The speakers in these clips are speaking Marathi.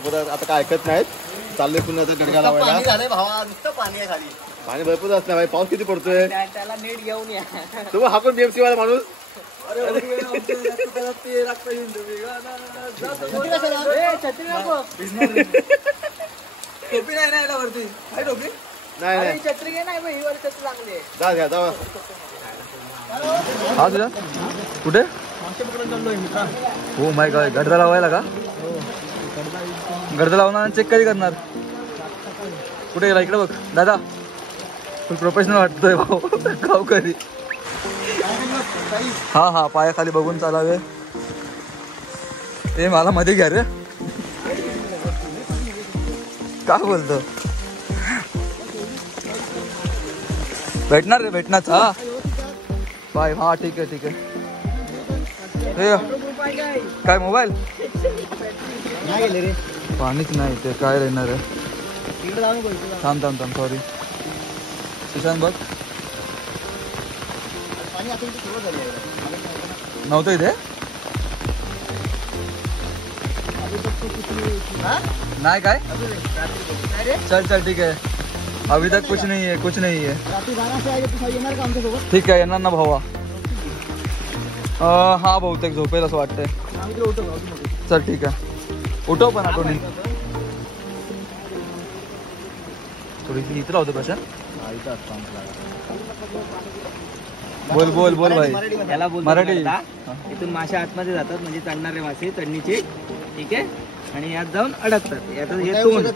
सपोर्ट आता काय ऐकत नाहीत. चालले पुन्हा गडगा लावायला. नुसतं पाणी आहे खाली. पाणी भरपूर असतं भाई. पाऊस किती पडतोय. त्याला नीट घेऊन या. तुम्ही हा पण बीएमसी वाला माणूस. टोपी नाही ना वरती. काय टोपी नाही छत्री घे. नाही ही वाली छत्री चांगली आहे. जा घ्या जा. हा तुझ्या कुठे. हो माय गॉड. गडदा लावायला का. गडदा लावणार चेक कधी करणार. कुठे गेला इकडे बघ दादा. फुल प्रोफेशनल वाटतोय भाऊ. गावकरी. हा हा पायाखाली बघून चालावे. ते मला मध्ये घ्या रे. काय बोलतो. भेटणार रे भेटणार. हा पाय. हा ठीक आहे ठीक आहे. काय मोबाईल पाणीच नाही ते काय राहणार आहे. थांब थांब थांब सॉरी. सुशांत बघ नव्हतं इथे. नाही काय. चल चल ठीक है. अभी तक कुछ नहीं है कुछ नहीं है. ठीक आहे येणार ना भावा. हा बहुतेक झोपेल असं वाटतंय. चल ठीक आहे. उठव पण आठवणी. थोडीशी इथं होतं प्रशांत. बोल बोल बोल भाई. त्याला बोल मराठी. इथून मासे आतमध्ये जातात म्हणजे चढणारे मासे चढणीचे. ठीक आहे. आणि यात जाऊन अडकतात. यात हे तोंड.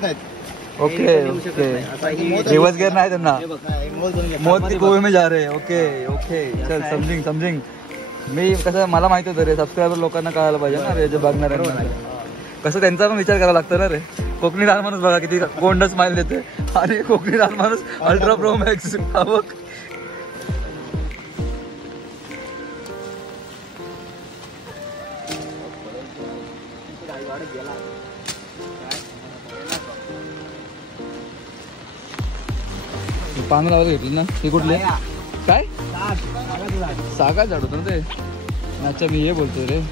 Okay okay. रिवर्स गियर नाही त्यांना. मौत की कुएं में जा रहे. ओके ओके चल समजिंग समजिंग. मी कसं मला माहिती होतं रे. सबस्क्रायबर लोकांना कळायला पाहिजे ना रे. जे बघणाऱ्यांना कसं त्यांचा पण विचार करावा लागतो ना रे. कोकणी लहान माणूस बघा किती गोंड स्माइल देते. आणि कोकणी लहान माणूस अल्ट्रा प्रो मॅक्स. बघ पानं लावायला घेतली ना. ही कुठली काय सागा झाड होतं ना ते. अच्छा मी हे बोलतोय रे.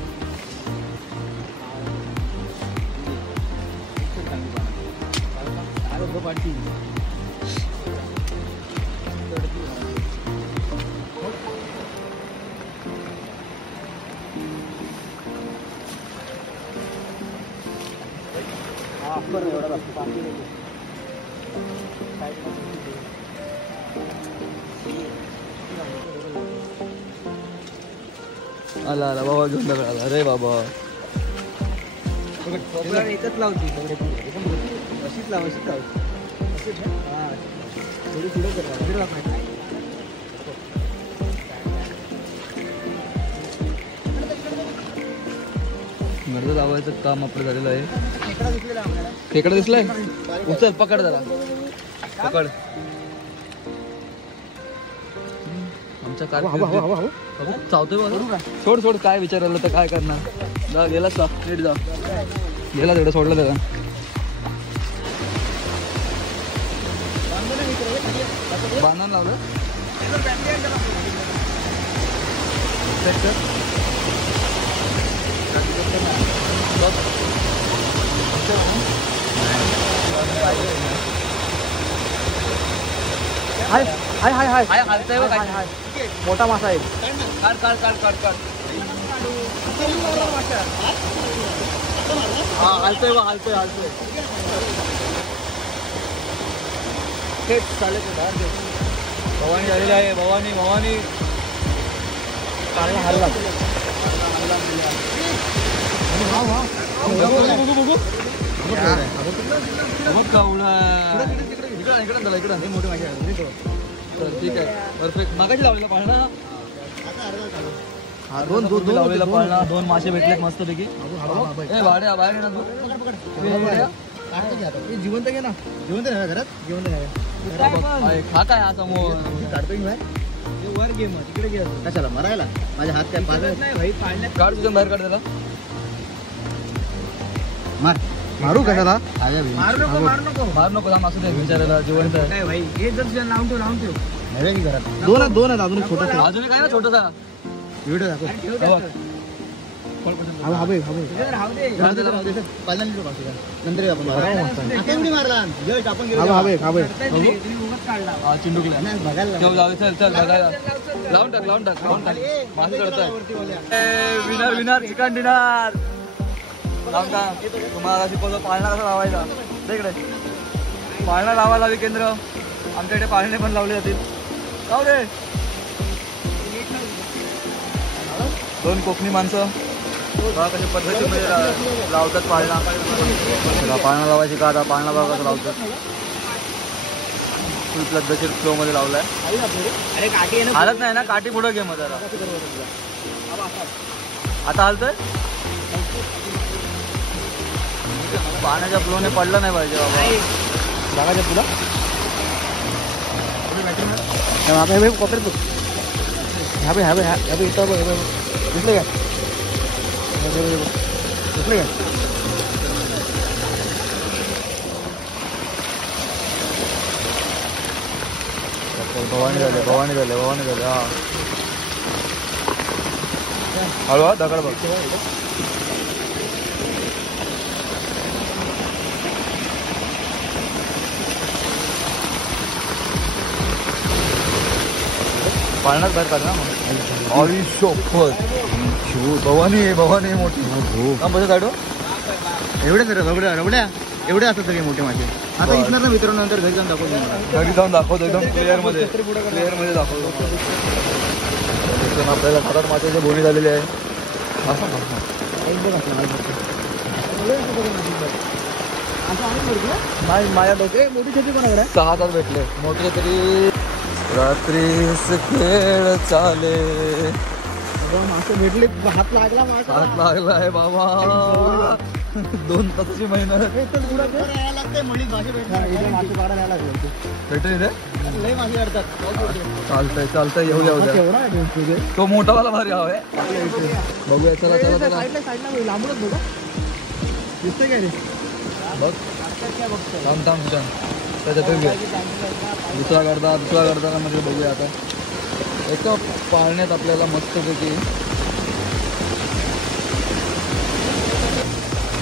आला आला बाबा घेऊन आला रे बाबा. एकच लावती अशीच लाव अशीच लाव. थोडी पुढे गडदा लावायचं काम आपलं झालेलं आहे. खेकडा दिसलाय. उचल पकड जरा पकड. आमच्या कार चावतोय बघ. सोड सोड. काय विचारायला तर काय करणार. जा गेलास का नीट जा. गेला तेवढं सोडलं त्याला. बांधून लावलं. हाय हाय हाय हाय हाय हालतंय बघ. हाय मोठा मासा आहे. काढ काढ काढ काढ काढ. हा हालतोय बघ हालतोय हालतोय. थेट चालेल बाहेर. भवानी झालेली आहे. भवानी भवानी हल्ला. बघू बघू मग कावळा. इकडं झाला इकडं. मोठे मासे. ठीक आहे परफेक्ट. मागाशी लावलेला पाळणा. दोन दूध लावलेला पाळणा. 2 मासे भेटलेत मस्त पैकी. वाड्या बाहेर ना तू. जिवंत घे ना. जिवंत नाही घरात. जिवंत नाही. खा काय हा समोर. काढतो वर घे. मग तिकडे घे. कशाला मरायला. माझ्या हात काय पाळत नाही भाई. पाळण्यात काढ तुझ्या बाहेर काढ त्याला. मार. मारू कशाला. मारू नको मारू नको मारू नको. थांब असू दे विचारायला. जिवंत काय भाई. हे जर तुझ्या लावून ठेव लावून ठेव. नाही घरात. दोन आहेत अजून छोटा. अजून काय ना छोटासा. व्हिडिओ दाखव. नंतर आपण चल बघायला लावून टाक माझं चढताय विनर चिकन डिनर लावून टाक. तुम्हाला शिकवतो पाळणा कसा लावायचा. तिकडे पाळणा लावायला हवी केंद्र. आमच्याकडे पाळणे पण लावले जातील. लाव रे. 2 कोकणी माणसं बघा कशा पद्धतीने लावतात पाळणा. पाळणा लावायची का आता पाळणा बघा कसं लावतात. फुल पद्धतशीर फ्लो मध्ये लावलाय. हालत नाही ना काठी पुढं घे मग जरा. आता हालतोय. पाण्याच्या फ्लोने पडलं नाही पाहिजे बाबा. बघायचं तुला दिसलं काय दिसलं काय. भवानी झाले हा हळू हा दगड बघ. पाळण्यात बाहेर काढ ना भवानी मोठी कसं काढू. एवढेच रबड्या एवढे असतात सगळे मोठे मासे. आता इथणार ना मित्रांनो नंतर घरी जाऊन दाखवतो एकदम क्लिअर मध्ये दाखवतो. आपल्याला खराब माशाची बोनी झालेली आहे. माझ्या डोके मोठी छोटी कोणाकडे 6 तास भेटले मोठे तरी. रात्रीस खेळ चाले मासे भेटले. हात लागला आहे बाबा. 2 तासाची मेहनत. चालतंय येऊ. तो मोठा वाला भारी हवाय. बघूया चला लांबूनच बघा दिसतंय काय रे. बघ थांब त्याच्यातून घ्या. दुसरा करता म्हणजे बघूया आता. एका पाळण्यात आपल्याला मस्तपैकी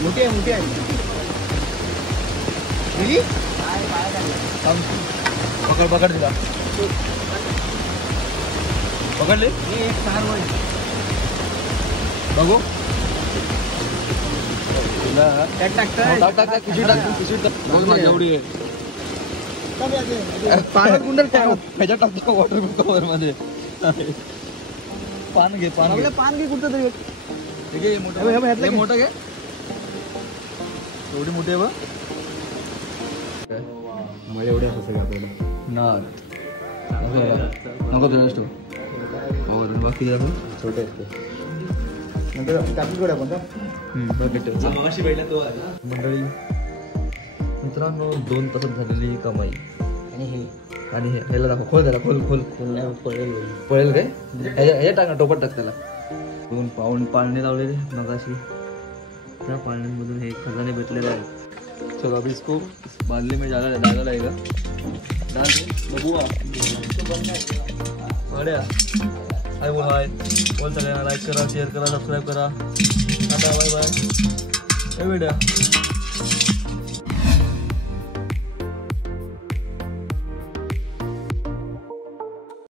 मोठी आहे पकड दिला. पकडले बघू एवढी ह्याच्यात टाकतो वॉटर कव्हर मध्ये. पान घे कुठं तरी. मोठं घे. एवढी मोठी आहे बघ. माझ्या एवढे असं सगळं आपल्याला नको तुला असतो. बाकी छोटे असते मंडळी. मित्रांनो 2 तासात झालेली कमाई. आणि ह्याला दाखव. खोल त्याला खोल पळेल काय. ह्याच्या टाक ना टोपट टाक त्याला. 2 पाळणे लावलेले मगाशी. त्या पाळण्यांमधून हे खजाने भेटलेले आहेत. चलो अभी इसको बांधले में डाला जाएगा. बबुआ बढ्या हाय बोल सगळ्यांना. लाईक करा, शेअर करा, सबस्क्राईब करा. Tata bye bye. हे बेड्या.